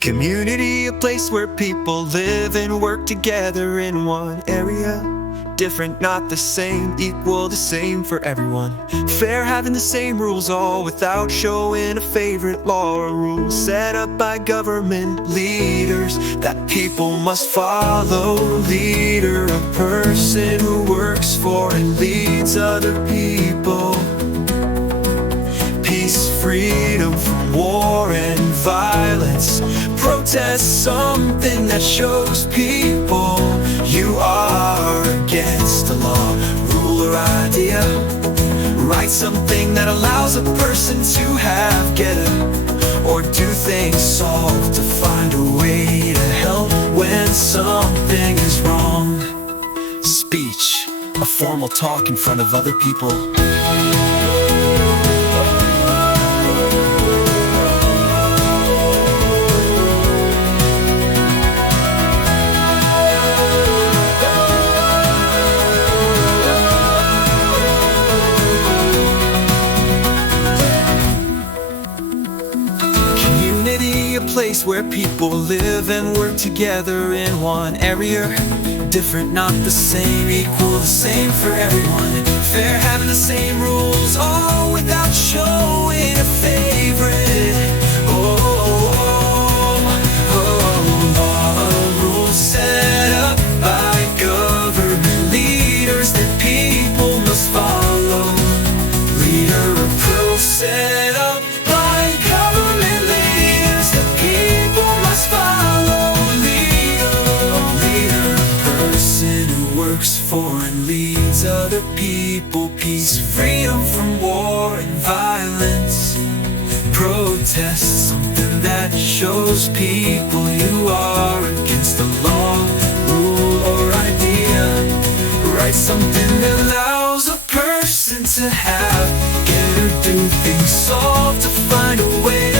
Community, a place where people live and work together in one area. Different, not the same, equal, the same for everyone. Fair, having the same rules, all without showing a favorite law or rule. Set up by government leaders that people must follow. Leader, a person who works for and leads other people. Peace, freedom from war and violence. Protest, something that shows people you are against the law. Rule or idea. Write something that allows a person to have, get up, or do things. Solve to find a way to help when something is wrong. Speech, a formal talk in front of other people. A place where people live and work together in one area. Different, not the same, equal, the same for everyone. Fair, having the same rules, all without showing a favorite. Rules set up by government leaders that people must follow. Leader, a pro set up by government leaders that people must follow. Leader, a person who works for and leads other people. Peace, freedom from war and violence. Protest, something that shows people you are against the law, rule or idea. Write something that allows a person to have, get or do things. Solve to find a way to